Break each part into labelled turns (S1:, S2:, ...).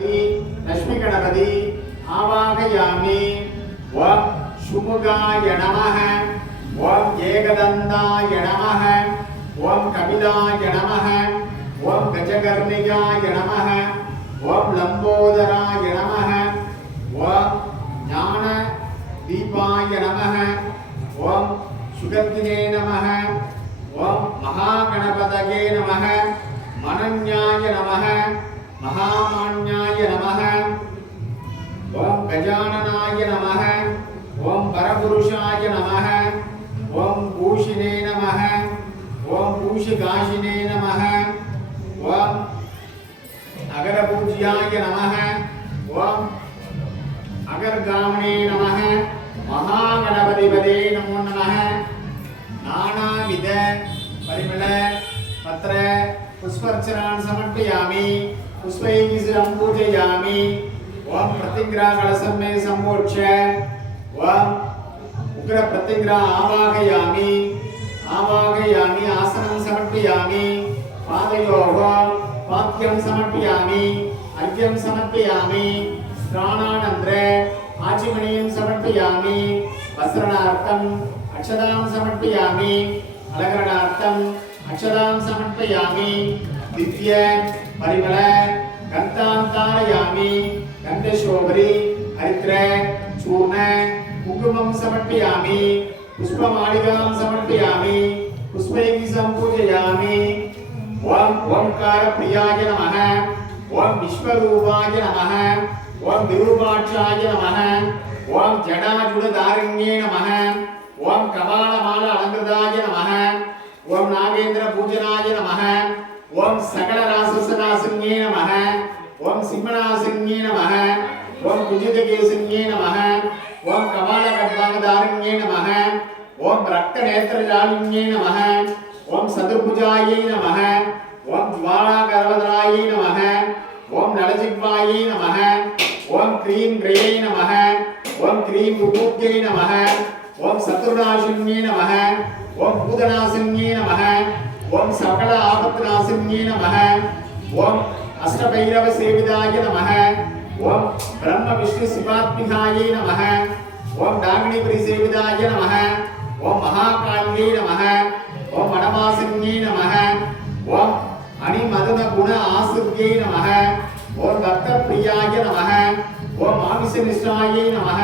S1: லட்சுமி கணபதி ஆவாகயாமி. ஓம் சுமுகாய நமக ஓம் ஏகதந்தாய நமக ஓம் கபிலாய நமக ஓம் கஜகர்ணிகாய நமக ஓம் லம்போதராய நமக ஓம் ஞான தீபாய நமக ஓம் சுகத்தினே நமக ஓம் மகாகணபதகே நமக மனஞாய நமக மகாமான்யாய நமக ஓம் கஜானனாய நமக ஓம் பரபுருஷாய நமக ஓம் பூஷினே நமக ஓம் பூஷிகாஷினே நமக ஓம் அகரபூஜியாய நமக ஓம் அகர்காமணே நமக மகாகணபதிபதே நமோ நமக நானாவித பரிமள பத்திர புஷ்பர்ச்சனான் சமர்ப்பயாமி புஷ்பைः சிரம் பூஜயாமி ஓம் பிரதிங்கிரா கலசம் மே சம்போட்ச ஓம் உக்ர பிரதிங்கிரா ஆவாகயாமி ஆவாகயாமி ஆசனம் சமர்ப்பயாமி பாதயோகோ பாத்தியம் சமர்ப்பயாமி அர்க்கியம் சமர்ப்பயாமி ஸ்நானானந்திர ஆச்சிமணியம் சமர்ப்பயாமி வஸ்திரணார்த்தம் அக்ஷதாம் சமர்ப்பயாமி அலகரணார்த்தம் அக்ஷதாம் சமர்ப்பயாமி திவ்ய பரிமள கந்தாந்தாரயாமி கந்தசோபரி ஹரித்ர சூர்ண குங்குமம் சமர்ப்பயாமி புஷ்பமாளிகாம் சமர்ப்பயாமி புஷ்பைகி சம்பூஜயாமி ஓம் ஓம்கார பிரியாய நமः ஓம் விஸ்வரூபாய நமः ஓம் விரூபாட்சாய நமः ஓம் ஜடாஜுடதாரண்யே நமः ஓம் கபால அலங்கிருதாய நமः ஓம் நாகேந்திர பூஜனாய நமः சகலராசசராசிங்கே நம ஓம் சிம்மனாசின்யே நம ஓம் குஜிதகேசிங்கே நம ஓம் கபால கட்பாங்கதாரிண்யே நமः ஓம் ரக்த நேத்திரஜாலிங்கே நம ஓம் சதுர்புஜாயை நம ஓம் ஜுவாலாகரவதராயை நம ஓம் நலஜிக்வாயை நம ஓம் க்ரீம் கிரயை நம ஓம் க்ரீம் விபூத்யை நம ஓம் சத்ருநாசின்யே நம ஓம் பூதநாசின்யே நம ஓம் சகல ஆபத்து நாசினியே நமः ஓம் அஷ்டபைரவ சேவிதாய நமः ஓம் பிரம்ம விஷ்ணு சிவாத்மிகாயே நமः ஓம் டாங்கினிபுரி சேவிதாய நமः ஓம் மகாகாளியை நமः ஓம் வனவாசின்யே நமः ஓம் அணிமதன குண ஆசிரியை நமः ஓம் பக்த பிரியாய நமः ஓம் ஆமிஷனிஷ்டாயை நமः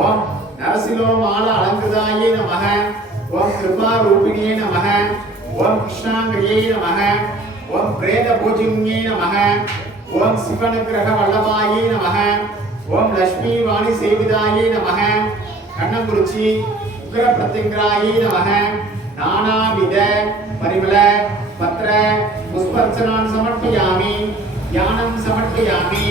S1: ஓம் நரசிலோமால அலங்கிருதாயை நமः ஓம் கிருபா ரூபிணியே நமः ஓம் கிருஷ்ணாங்கிரியை நமக ஓம் பிரேத பூஜின்யே நமக ஓம் சிவனுகிரக வல்லபாயே நமக ஓம் லட்சுமி வாணி சேவிதாயை நமக கண்ணங்குறிச்சி உக்ர பிரத்திங்கிராயை நமக நானாவித பரிமள பத்ர புஷ்பர்ச்சனான் சமர்ப்பயாமி தியானம் சமர்ப்பயாமி